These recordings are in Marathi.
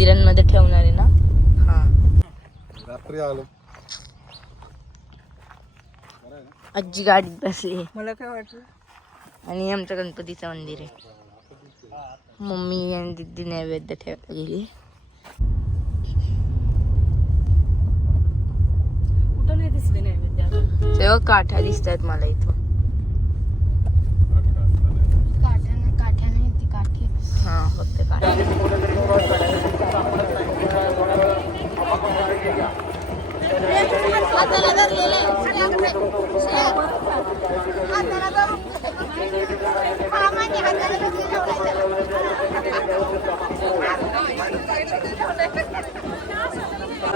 मंदिरांमध्ये ठेवणार आहे ना? हा. रात्री आलो. आजी गाडीत बसली मला काय वाटलं? आणि आमचं गणपतीचं मंदिर आहे. मम्मी आणि दिदी नैवेद्य ठेवायला गेली. कुठं नाही दिसले नाही तेव्हा काठा दिसत आहेत मला इथून काठ्याने काठ्याने ती काठी हा होते काठा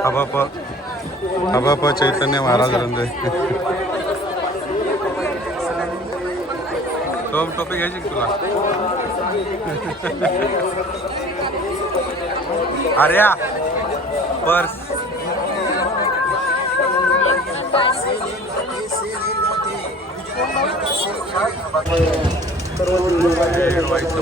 हबाप हबाप चैतन्य महाराज रंदे टॉप टोपी घ्यायची तुला. अरे या पर्स. वाईचं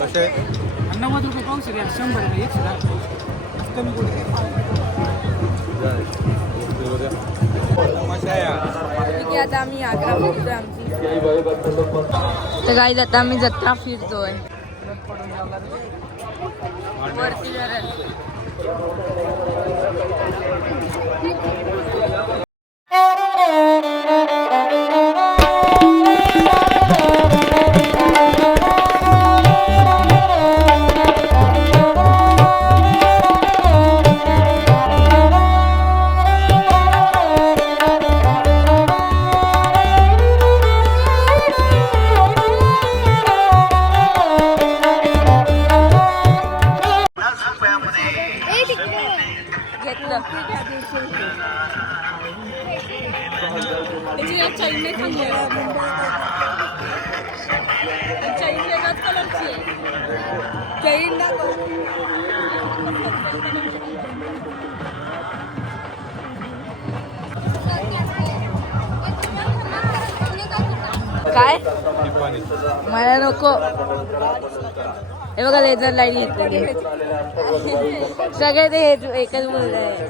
कसे? नव्वद रुपये पाऊस आहे शंभर आहे एकशे दहा कमी कुठे आता आम्ही बघतोय आमची तर काही आता आम्ही जत्रा फिरतोय. वरती काय? मला नको. हे बघा लेझर लाइट घेतलेली सगळे ते एकच मुलगा आहे.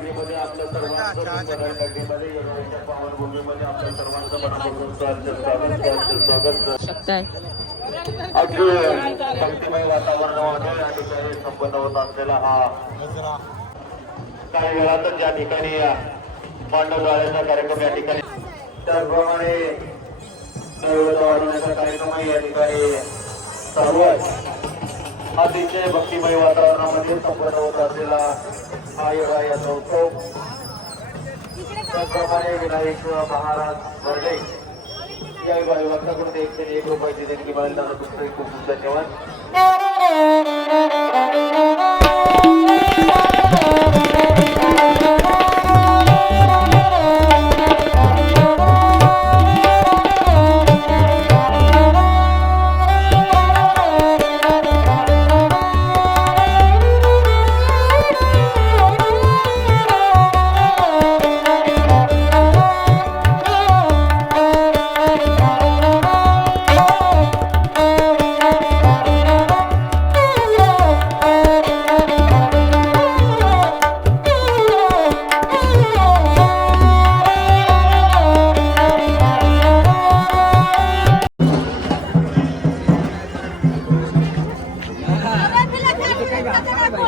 शकताय. शांतिमय वातावरणामध्ये या ठिकाणी संपन्न होत असलेला हा काही वेळातच या ठिकाणी मांडव जाळ्याचा कार्यक्रम या ठिकाणी त्याचप्रमाणे कार्यक्रम या ठिकाणी चालू आहे अतिशय भक्तिमय वातावरणामध्ये संपन्न होत असलेला हा योगा याचा उत्सव. त्याचप्रमाणे विनायक महाराज वर्डे या विभागाकडून एकशे एक रुपयाची देणगी मिळाली पुस्तक खूप खूप धन्यवाद.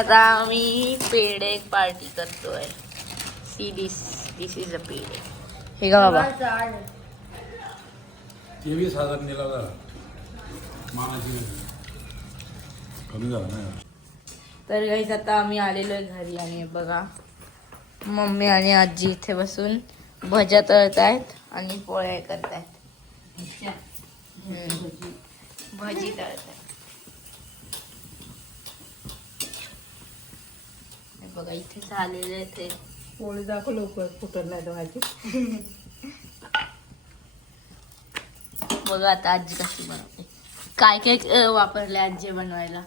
आता आम्ही पेढे पार्टी करतोय. See this this is a पेढे. हे का बाबा. तेवीस हजार नेला कमी झाला ना तर गाईज आता आम्ही आलेलो आहे घरी आणि बघा. मम्मी आणि आजी इथे बसून भज्या तळत आहेत आणि पोळ्या करत आहेत भजी तळत आहेत बघा इथे झालेले आहे ते. पोळी दाखव लवकर फुटत नाही तर भाजी. बघा आता आजी कशी बनवते. काय काय वापरले आजी बनवायला?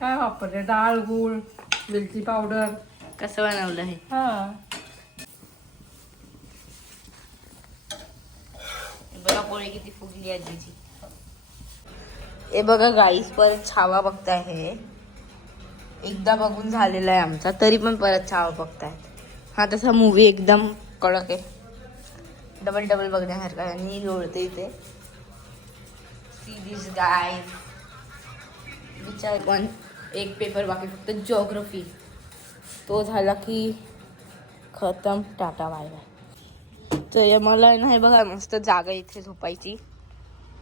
काय वापरते डाळ गुळ वेलची पावडर. कसं बनवलं हे? बघा पोळी किती फुगली आजीची. हे बघा गाईस परत छावा बघताय हे. एकदा बघून झालेला आहे आमचा. तरी पण परत छावा बघतायत. हा तसा मूवी एकदम कडक आहे. डबल डबल बघण्यासारखा आहे. आणि लोळते इथे. सी दिस गाय विचार पण एक पेपर बाकी फक्त जॉग्रफी तो झाला की खतम. टाटा बाय बाय तर मला नाही बघा मस्त जागा इथे झोपायची.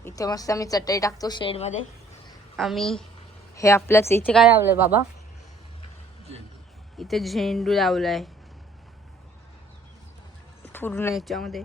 इथे मस्त आम्ही चटई टाकतो शेडमध्ये आम्ही हे आपल्याच इथे काय लावलंय बाबा? इथे झेंडू लावला आहे पूर्ण याच्यामध्ये.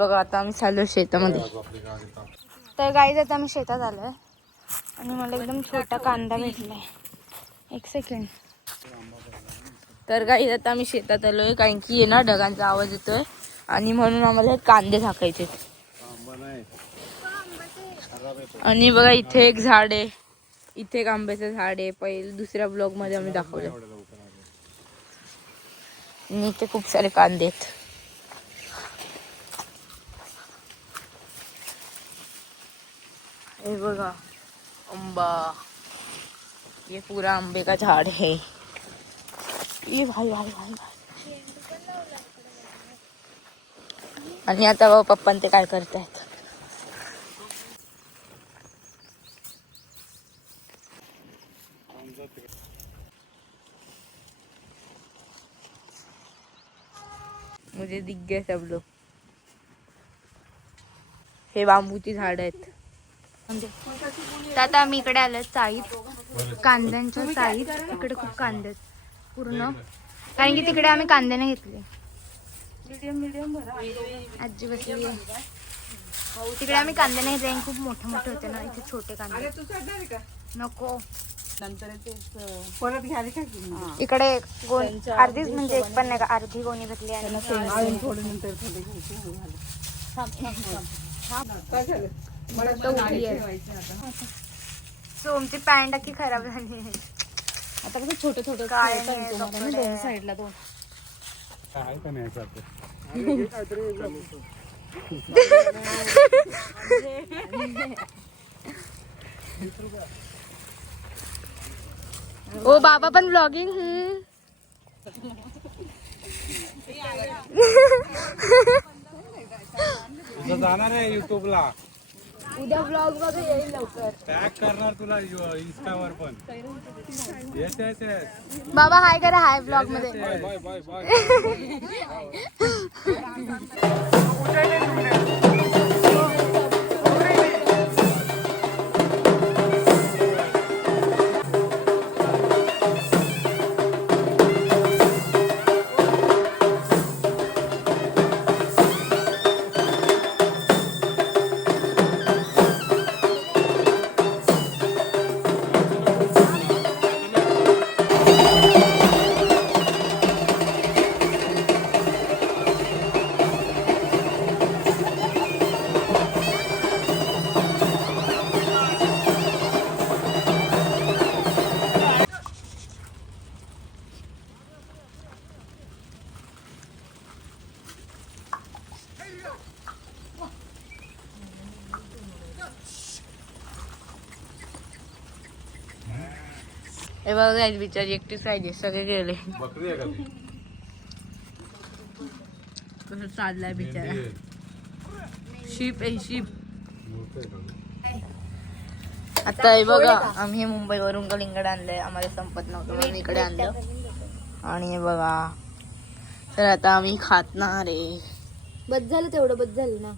बघा आता आम्ही चाललो शेतामध्ये. तर गाईज आता आम्ही शेतात आलोय. आणि मला एकदम छोटा कांदा भेटलाय. एक सेकंड तर गाईज आता आम्ही शेतात आलोय कारण की आहे ना ढगांचा आवाज येतोय. आणि म्हणून आम्हाला कांदे झाकायचे आणि बघा इथे एक झाड आहे. इथे एक आंब्याचं झाड आहे. पहिले दुसऱ्या ब्लॉगमध्ये आम्ही दाखवलं. आणि इथे खूप सारे कांदे आहेत. हे बघा आंबा. ये पुरा आंबे का झाड है. ये भाई भाई भाई भाई. आणि आता पप्पा ते काय करतायत? मुझे दिख सब लोग. हे बांबूची झाड आहेत. तर आता आम्ही इकडे आलो चाळीत कांद्यांच्या चाळीत इकडे खूप कांदे आहेत. पूर्ण. कारण की तिकडे आम्ही कांद्याने घेतले. आजी बसली. तिकडे आम्ही कांद्याने घेतले. खूप मोठे मोठे होते ना. इथे छोटे कांदे. नको. इकडे गोण. अर्धीच म्हणजे एक पण नाही का? अर्धी गोणी घेतली आणि सोमची पॅन्ट की खराब झाली आहे. आता कसं छोटे छोटे काय कपडे. साईडला दोन काय? ओ बाबा पण ब्लॉगिंग जाणार आहे युट्यूबला उद्या ब्लॉग बघा येईल लवकर. टॅग करणार तुला इंस्टावर पण. येस येस येस बाबा हाय करा हाय ब्लॉगमध्ये. बाय बाय बाय हे बघा guys, बिचारी एकटीच राहिली सगळे गेले. बकरी आहे का ती? कसं चाललाय बिचारा. शिप आहे शिप? आता हे बघा आम्ही मुंबईवरून कलिंगड आणलंय. आम्हाला संपत नव्हतं म्हणून इकडे आणलं. आणि हे बघा. तर आता आम्ही खात ना रे बस झालं तेवढं बस झालं ना.